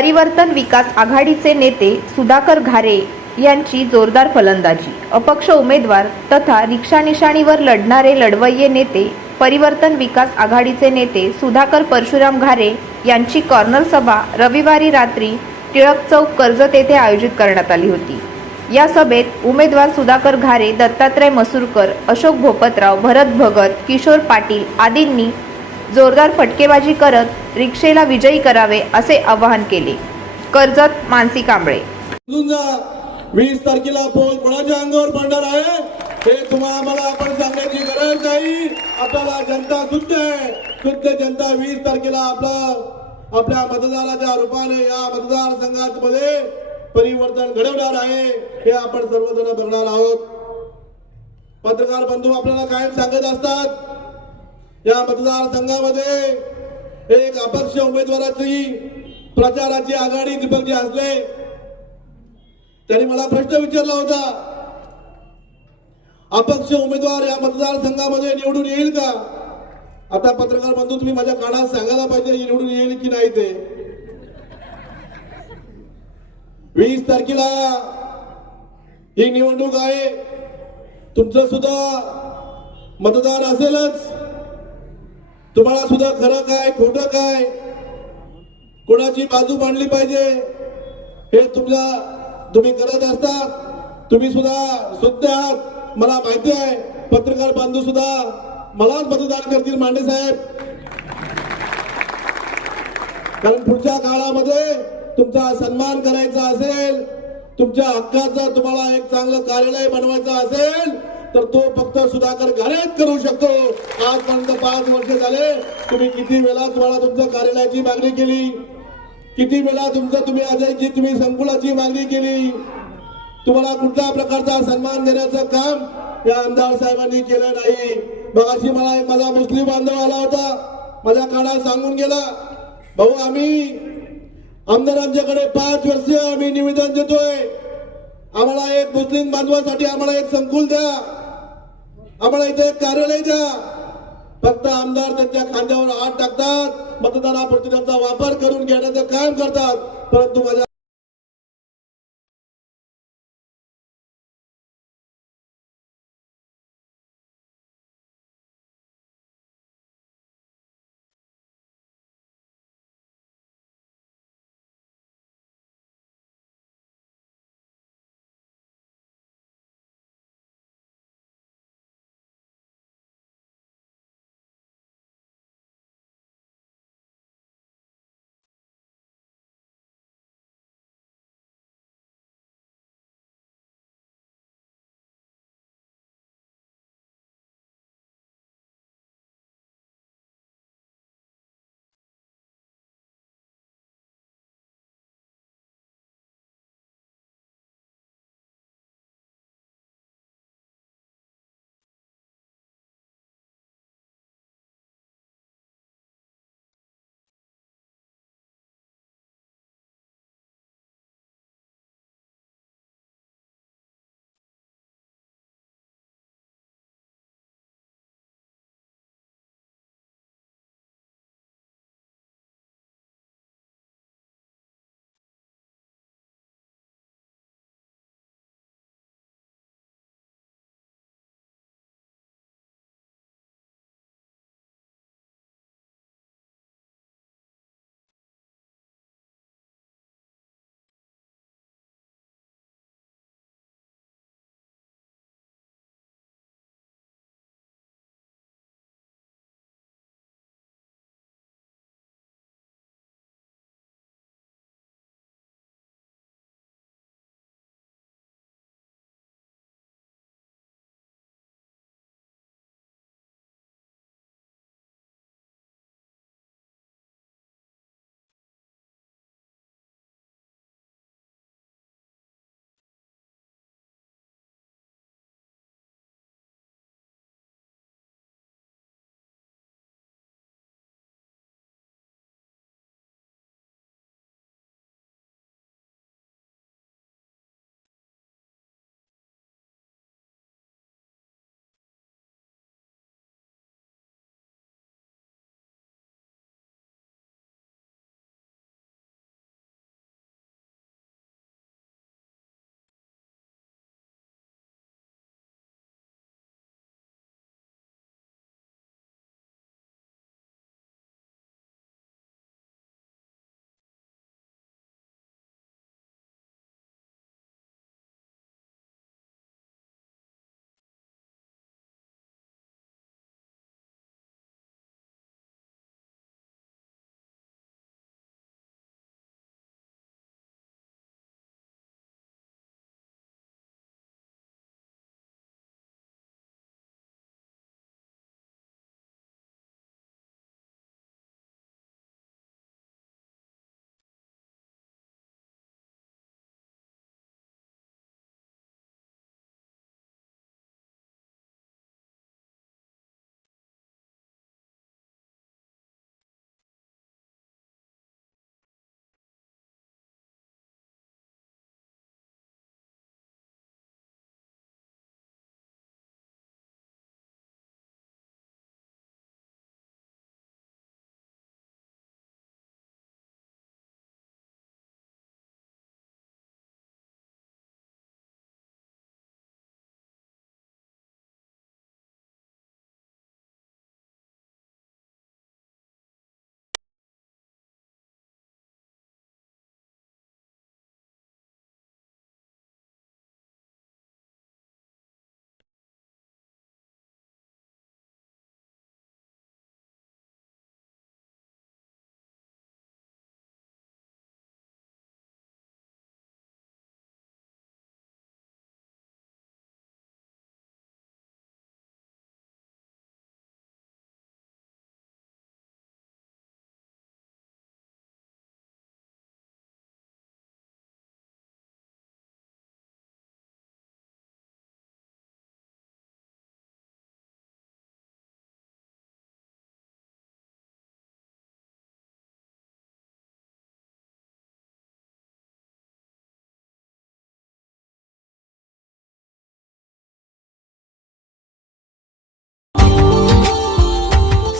परिवर्तन विकास आघाडीचे नेते सुधाकर घारे यांची जोरदार फलंदाजी. अपक्ष उमेदवार तथा रिक्षा निशाणीवर लढणारे लढवय्ये नेते परिवर्तन विकास आघाडीचे नेते सुधाकर परशुराम घारे यांची कॉर्नर सभा रविवारी रात्री टिळक चौक कर्जत येथे आयोजित करण्यात आली होती. या सभेत उमेदवार सुधाकर घारे दत्तात्रय मसूरकर अशोक भोपतराव भरत भगत किशोर पाटील आदींनी जोरदार फटकेबाजी करत रिक्षेला विजयी करावे असे आवाहन केले. कर्जत मानसी कांबळे. जा. वीस तारखेला पोल कोणाच्या अंगावर पडणार आहे? हे तुम्हाला आम्हाला आपण सांगण्याची गरज नाही. आपल्याला जनता शुद्ध आहे शुद्ध जनता वीस तारखेला आपला आपल्या मतदाराच्या रूपाने या मतदारसंघात मध्ये परिवर्तन घडवणार आहे. हे आपण सर्वजण बघणार आहोत. पत्रकार बंधू आपल्याला कायम सांगत असतात. या मतदारसंघामध्ये एक अपक्ष उमेदवाराची प्रचाराची आघाडी दीपकजी असले त्यांनी मला प्रश्न विचारला होता अपक्ष उमेदवार या मतदारसंघामध्ये निवडून येईल का? आता पत्रकार बंधू तुम्ही माझ्या कानात सांगायला पाहिजे निवडून येईल की नाही ते. वीस तारखेला ही निवडणूक आहे. तुमचं सुद्धा मतदार असेलच. तुम्हाला सुद्धा खरं काय खोटं काय? कोणाची बाजू मांडली पाहिजे? हे तुमचा तुम्ही करत असता तुम्ही सुद्धा शुद्ध आहात मला माहिती आहे. पत्रकार बांधू सुद्धा मलाच मतदान करतील मांडे साहेब. कारण पुढच्या काळामध्ये तुमचा सन्मान करायचा असेल तुमच्या हक्काचा तुम्हाला एक चांगलं कार्यालय बनवायचं असेल तर तो फक्त सुधाकर घरात करू शकतो. आजपर्यंत पाच वर्ष झाले तुम्ही किती वेळा तुम्हाला तुमच्या कार्यालयाची मागणी केली? किती वेळा तुमचं तुम्ही अजयची तुम्ही संकुलाची मागणी केली? तुम्हाला कुठल्या प्रकारचा सन्मान देण्याचं काम या आमदार साहेबांनी केलं नाही? मगाशी मला एक माझा मुस्लिम बांधव आला होता. माझ्या कानात सांगून गेला. भाऊ आम्ही आमदारांच्याकडे पाच वर्ष आम्ही निवेदन देतोय. आम्हाला एक मुस्लिम बांधवासाठी आम्हाला एक संकुल द्या. आम्हाला इथे एक कार्यालय द्या. फक्त आमदार त्यांच्या खांद्यावर हात टाकतात. मतदानापुरती त्यांचा वापर करून घेण्याचं काम करतात. परंतु माझ्या